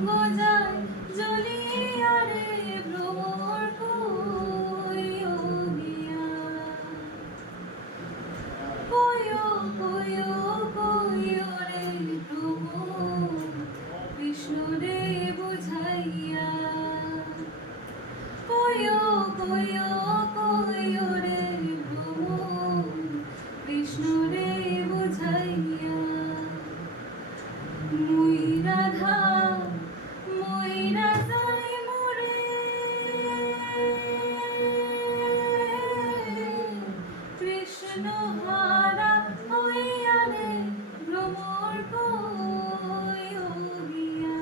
যায় জ্বলিয়া রে ভ্রমর কইও গিয়া কইও কইও কইও রে ভ্রমর কৃষ্ণ রে বুঝাইয়া কইও কইও কইও রে ভ্রমর কৃষ্ণ রে বুঝাইয়া মুই রাধা যাই মোরে কৃষ্ণ হারা হইয়া রে ভ্রমর কইও গিয়া